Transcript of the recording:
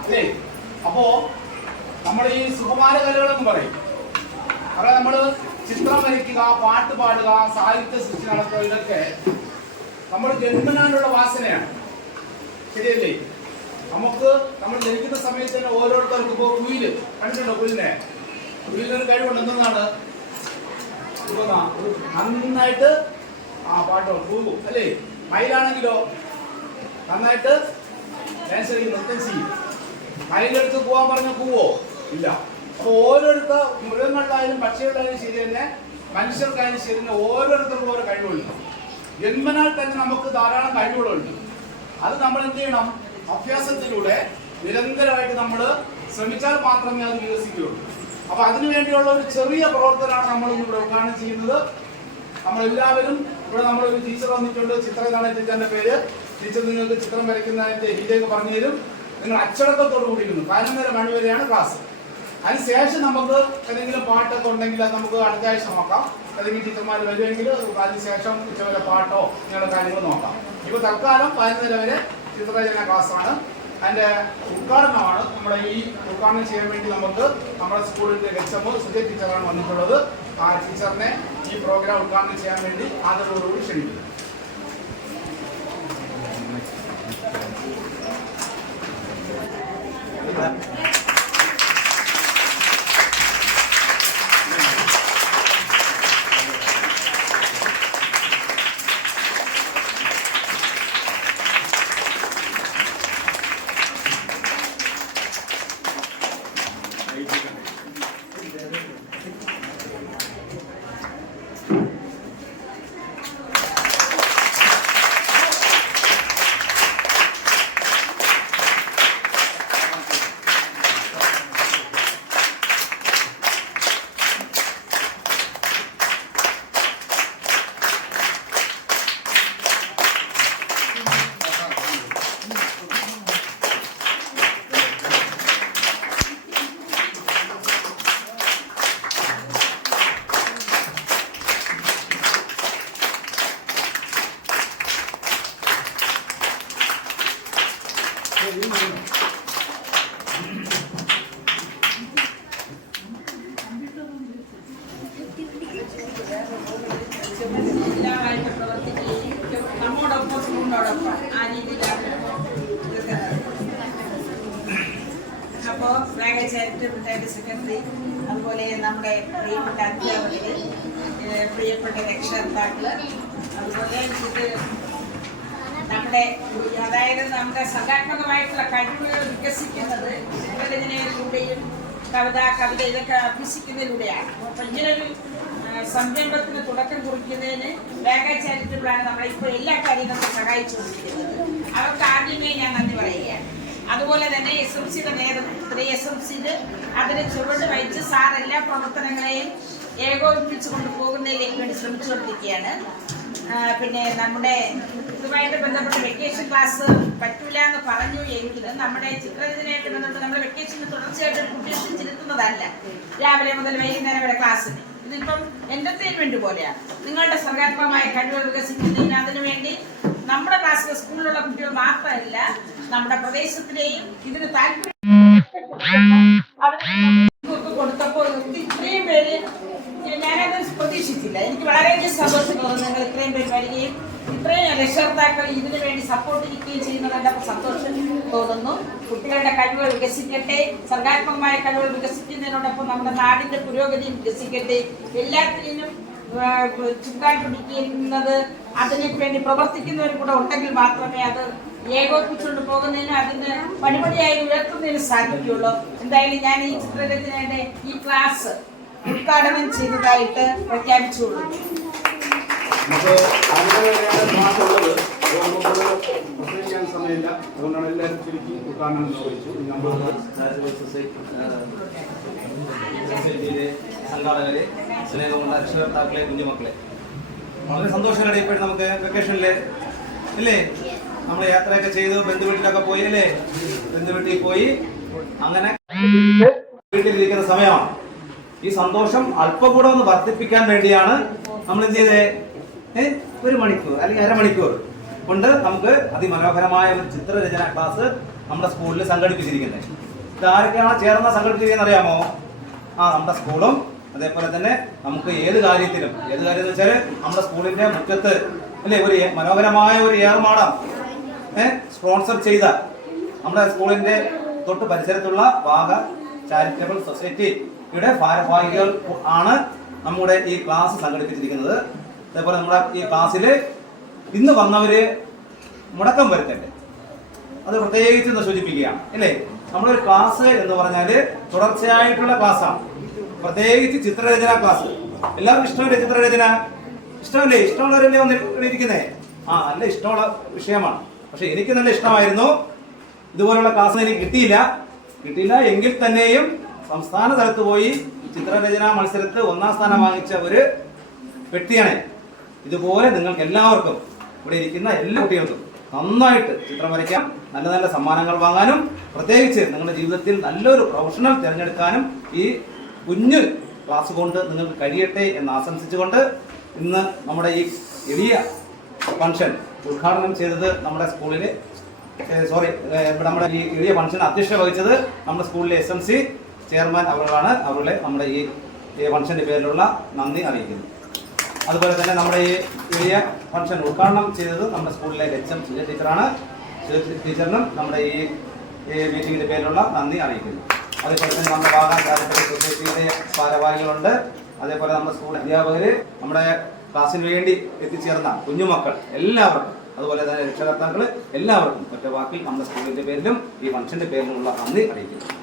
അല്ലേ? അപ്പോ നമ്മൾ ഈ സുകുമാര കലകളെന്ന് പറയും. അവിടെ നമ്മൾ ചിത്രം വരയ്ക്കുക പാട്ട് പാടുക സാഹിത്യ സൃഷ്ടി നടത്തുക ഇതൊക്കെ നമ്മൾ ജന്മനാനുള്ള വാസനയാണ്. ശരിയല്ലേ? നമുക്ക് നമ്മൾ ജനിക്കുന്ന സമയത്ത് തന്നെ ഓരോരുത്തർക്കും ഇപ്പോൾ കുയിൽ. കണ്ടിട്ടുണ്ടോ കുയിലിനെ? കുയിലിനൊരു കഴിവുണ്ട്. എന്താണ് നന്നായിട്ട് ആ പാട്ടോ പോകും അല്ലേ? മയിലാണെങ്കിലോ? നന്നായിട്ട്. ഡാൻസ് കളിക്കും നൃത്തം ചെയ്യും. മയിലെടുത്ത് പോവാൻ പറഞ്ഞ പോവോ? ഇല്ല. അപ്പൊ ഓരോരുത്തർ മൃഗങ്ങളിലായാലും പക്ഷികളിലായാലും ശരി തന്നെ മനുഷ്യർക്കായാലും ശരി തന്നെ ഓരോരുത്തർക്കും ഓരോ കഴിവുണ്ട് ജന്മനാൽ തന്നെ നമുക്ക് ധാരാളം കഴിവുകളുണ്ട്. അത് നമ്മൾ എന്ത് ചെയ്യണം? അഭ്യാസത്തിലൂടെ നിരന്തരമായിട്ട് നമ്മൾ ശ്രമിച്ചാൽ മാത്രമേ അത് വികസിക്കുകയുള്ളൂ. അപ്പൊ അതിനു വേണ്ടിയുള്ള ഒരു ചെറിയ പ്രവർത്തനമാണ് നമ്മൾ ഇവിടെ ഉദ്ഘാടനം ചെയ്യുന്നത്. നമ്മളെല്ലാവരും ഇവിടെ നമ്മളൊരു ടീച്ചർ വന്നിട്ടുണ്ട്. ചിത്രനാണ് ടീച്ചറിന്റെ പേര് ടീച്ചർ നിങ്ങൾക്ക് ചിത്രം വരയ്ക്കുന്നതിന്റെ രീതിയൊക്കെ പറഞ്ഞു തരും നിങ്ങൾ അച്ചടക്കത്തോട് കൂടിയിരുന്നു പതിനൊന്നര മണി വരെയാണ് ക്ലാസ്. അതിനുശേഷം നമുക്ക് ഏതെങ്കിലും പാട്ടൊക്കെ ഉണ്ടെങ്കിൽ അത് നമുക്ക് അടുത്ത ആഴ്ച നോക്കാം. ഏതെങ്കിലും ടീച്ചർമാർ വരുമെങ്കിൽ അതിനുശേഷം ഉച്ചവരെ പാട്ടോ ഇങ്ങനെയുള്ള കാര്യങ്ങൾ നോക്കാം. ഇപ്പൊ തൽക്കാലം പതിനൊന്നര വരെ ചിത്രരചന ക്ലാസ്സാണ്. അതിന്റെ ഉദ്ഘാടനമാണ് നമ്മുടെ ഈ ഉദ്ഘാടനം ചെയ്യാൻ വേണ്ടി നമുക്ക് നമ്മുടെ സ്കൂളിന്റെ എച്ച് എം സുജയ് ടീച്ചറാണ് വന്നിട്ടുള്ളത്. ആ ടീച്ചറിനെ ഈ പ്രോഗ്രാം ഉദ്ഘാടനം ചെയ്യാൻ വേണ്ടി ആദരവോടുകൂടി ക്ഷണിക്കുന്നു. ചാരിറ്റബിൾ സെക്രട്ടറി അതുപോലെ നമ്മുടെ പ്രിയപ്പെട്ട അധ്യാപകര് ഏഹ് പ്രിയപ്പെട്ട രക്ഷകർത്താക്കൾ അതുപോലെ ഇത് നമ്മുടെ അതായത് നമ്മുടെ സർഗാത്മകമായിട്ടുള്ള കഴിവുകൾ വികസിക്കുന്നത് ചിത്രരചനയിലൂടെയും കവിത കവിത ഇതൊക്കെ അഭ്യസിക്കുന്നതിലൂടെയാണ്. അപ്പൊ ഇങ്ങനൊരു സംരംഭത്തിന് തുടക്കം കുറിക്കുന്നതിന് ബാഗ ചാരിറ്റബിളാണ് നമ്മളെ ഇപ്പോൾ എല്ലാ കാര്യങ്ങളും സഹായിച്ചുകൊണ്ടിരിക്കുന്നത്. അവർക്ക് ആദ്യമേ ഞാൻ നന്ദി പറയുകയാണ്. അതുപോലെ തന്നെ എസ് എം സിയുടെ നേതൃത്വത്തിൽ എസ് എം സിയിൽ അതിന് ചുവട് വഹിച്ച് സാർ എല്ലാ പ്രവർത്തനങ്ങളെയും ഏകോപിപ്പിച്ചു കൊണ്ടുപോകുന്നതിലേക്ക് വേണ്ടി ശ്രമിച്ചുകൊണ്ടിരിക്കുകയാണ്. പിന്നെ നമ്മുടെ ഇതുമായിട്ട് ബന്ധപ്പെട്ട വെക്കേഷൻ ക്ലാസ് പറ്റൂല എന്ന് പറഞ്ഞു എങ്കിലും നമ്മുടെ ചിത്രരചനയായിട്ട് ബന്ധപ്പെട്ട് നമ്മുടെ വെക്കേഷന് തുടർച്ചയായിട്ട് കുട്ടികൾക്ക് ചിരുത്തുന്നതല്ല രാവിലെ മുതൽ വൈകുന്നേരം വരെ ക്ലാസ്സിന് ഇതിപ്പം എന്റർടൈൻമെന്റ് പോലെയാണ്. നിങ്ങളുടെ സർഗാത്മകമായ കഴിവ് വികസിക്കുന്നതിന് അതിനുവേണ്ടി നമ്മുടെ ക്ലാസ്സിലെ സ്കൂളിലുള്ള കുട്ടികൾ മാത്രമല്ല നമ്മുടെ പ്രദേശത്തിലെയും ഇതിന് താല്പര്യം കൊടുത്തപ്പോൾ ഇത് ഇത്രയും പേര് ഞാനത് പ്രതീക്ഷിച്ചില്ല. എനിക്ക് വളരെയധികം സന്തോഷം തോന്നുന്നു നിങ്ങൾ ഇത്രയും പേര് വരികയും ഇത്രയും രക്ഷകർത്താക്കൾ ഇതിനു വേണ്ടി സപ്പോർട്ട് ചെയ്യുകയും ചെയ്യുന്നത് കണ്ടപ്പോൾ സന്തോഷം തോന്നുന്നു. കുട്ടികളുടെ കഴിവുകൾ വികസിക്കട്ടെ. സർഗാത്മകമായ കഴിവുകൾ വികസിക്കുന്നതിനോടൊപ്പം നമ്മുടെ നാടിന്റെ പുരോഗതിയും വികസിക്കട്ടെ. എല്ലാത്തിനും ചുക്കാൻ അതിനു വേണ്ടി പ്രവർത്തിക്കുന്നവരും കൂടെ ഉണ്ടെങ്കിൽ മാത്രമേ അത് ഏകോപിച്ചുകൊണ്ട് പോകുന്നതിന് അതിന് പടിപടിയായി ഉയർത്തുന്നതിന് സാധിക്കുകയുള്ളൂ. എന്തായാലും ഞാൻ ഈ ചിത്രരചനയുടെ ഈ ക്ലാസ് ഉദ്ഘാടനം ചെയ്തതായിട്ട് പ്രഖ്യാപിച്ചുകൊള്ളു. നമുക്ക് സമയമില്ല. അതുകൊണ്ടാണ് എല്ലാവരും ചുരുക്കി ഉദ്ഘാടനം ചോദിച്ചു. നമ്പർ സൊസൈറ്റിയിലെ സംഘാടകരെ സ്നേഹമുള്ള രക്ഷകർത്താക്കളെ കുഞ്ഞുമക്കളെ. വളരെ സന്തോഷമാണ് ഇപ്പോഴും നമുക്ക് വെക്കേഷനിലെ ഇല്ലേ? നമ്മൾ യാത്രയൊക്കെ ചെയ്ത് ബന്ധുവീട്ടിലൊക്കെ പോയി അല്ലേ ബന്ധുവീട്ടിൽ പോയി അങ്ങനെ വീട്ടിലിരിക്കുന്ന സമയമാണ്. ഈ സന്തോഷം അല്പം കൂടെ ഒന്ന് വർദ്ധിപ്പിക്കാൻ വേണ്ടിയാണ് നമ്മൾ എന്ത് ചെയ്തേ ഒരു മണിക്കൂർ അല്ലെങ്കിൽ അരമണിക്കൂർ കൊണ്ട് നമുക്ക് അതിമനോഹരമായ ഒരു ചിത്രരചന ക്ലാസ് നമ്മുടെ സ്കൂളിൽ സംഘടിപ്പിച്ചിരിക്കുന്നത്. ഇത് ആരൊക്കെയാണ് ചേർന്ന സംഘടിപ്പിച്ചിരിക്കുന്നത് അറിയാമോ? ആ നമ്മുടെ സ്കൂളും അതേപോലെ തന്നെ നമുക്ക് ഏത് കാര്യത്തിലും ഏത് കാര്യം എന്ന് വെച്ചാൽ നമ്മുടെ സ്കൂളിന്റെ മുറ്റത്ത് അല്ലെ? ഒരു മനോഹരമായ ഒരു ഏർമാടം സ്പോൺസർ ചെയ്ത നമ്മുടെ സ്കൂളിന്റെ തൊട്ട് പരിസരത്തുള്ള വാഗ ചാരിറ്റബിൾ സൊസൈറ്റിയുടെ ഭാരവാഹികൾ ആണ് നമ്മുടെ ഈ ക്ലാസ് സംഘടിപ്പിച്ചിരിക്കുന്നത്. അതേപോലെ നമ്മുടെ ഈ ക്ലാസ്സിൽ ഇന്ന് വന്നവര് മുടക്കം വരുത്തണ്ടേ അത് പ്രത്യേകിച്ച് സൂചിപ്പിക്കുകയാണ്. അല്ലേ? നമ്മളൊരു ക്ലാസ് എന്ന് പറഞ്ഞാൽ തുടർച്ചയായിട്ടുള്ള ക്ലാസ്സാണ് പ്രത്യേകിച്ച് ചിത്രരചന ക്ലാസ് എല്ലാവർക്കും ഇഷ്ടമല്ലേ ചിത്രരചന? ഇഷ്ടമല്ലേ? ഇഷ്ടമുള്ളവരല്ലേ വന്ന് ഇവിടെ ഇരിക്കുന്നേ ആ നല്ല ഇഷ്ടമുള്ള വിഷയമാണ്. പക്ഷെ എനിക്ക് നല്ല ഇഷ്ടമായിരുന്നു. ഇതുപോലുള്ള ക്ലാസ് എനിക്ക് കിട്ടിയില്ല. കിട്ടിയില്ല എങ്കിൽ തന്നെയും സംസ്ഥാന തലത്ത് പോയി ചിത്രരചന മത്സരത്തിൽ ഒന്നാം സ്ഥാനം വാങ്ങിച്ച ഒരു വ്യക്തിയാണ്. ഇതുപോലെ നിങ്ങൾക്ക് എല്ലാവർക്കും ഇവിടെ ഇരിക്കുന്ന എല്ലാ കുട്ടികൾക്കും നന്നായിട്ട് ചിത്രം വരയ്ക്കാം. നല്ല നല്ല സമ്മാനങ്ങൾ വാങ്ങാനും പ്രത്യേകിച്ച് നിങ്ങളുടെ ജീവിതത്തിൽ നല്ലൊരു പ്രൊഫഷണൽ തിരഞ്ഞെടുക്കാനും ഈ കുഞ്ഞു ക്ലാസ് കൊണ്ട് നിങ്ങൾക്ക് കഴിയട്ടെ എന്ന് ആശംസിച്ചുകൊണ്ട് ഇന്ന് നമ്മുടെ ഈ എളിയ ഫംഗ്ഷൻ ഉദ്ഘാടനം ചെയ്തത് നമ്മുടെ സ്കൂളിലെ സോറി നമ്മുടെ ഈ എളിയ ഫംഗ്ഷൻ അധ്യക്ഷ വഹിച്ചത് നമ്മുടെ സ്കൂളിലെ എസ് എം സി ചെയർമാൻ അവരുകളാണ്. അവരുടെ നമ്മുടെ ഈ ഫംഗ്ഷന്റെ പേരിലുള്ള നന്ദി അറിയിക്കുന്നു. അതുപോലെ തന്നെ നമ്മുടെ ഈ വലിയ ഫംഗ്ഷൻ ഉദ്ഘാടനം ചെയ്തത് നമ്മുടെ സ്കൂളിലെ എച്ച് എം സുജ ടീച്ചറാണ് ടീച്ചറിനും നമ്മുടെ ഈ മീറ്റിംഗിന്റെ പേരിലുള്ള നന്ദി അറിയിക്കുന്നു. അതേപോലെ തന്നെ നമ്മുടെ ഭാഗം സൊസൈറ്റിയുടെ ഭാരവാഹികളുണ്ട്. അതേപോലെ നമ്മുടെ സ്കൂൾ അധ്യാപകര് നമ്മുടെ ക്ലാസ്സിന് വേണ്ടി എത്തിച്ചേർന്ന കുഞ്ഞുമക്കൾ എല്ലാവർക്കും അതുപോലെ തന്നെ രക്ഷകർത്താക്കൾ എല്ലാവർക്കും ഒറ്റ വാക്കിൽ നമ്മുടെ സ്കൂളിന്റെ പേരിലും ഈ ഫംഗ്ഷന്റെ പേരിലുമുള്ള നന്ദി അറിയിക്കുന്നു.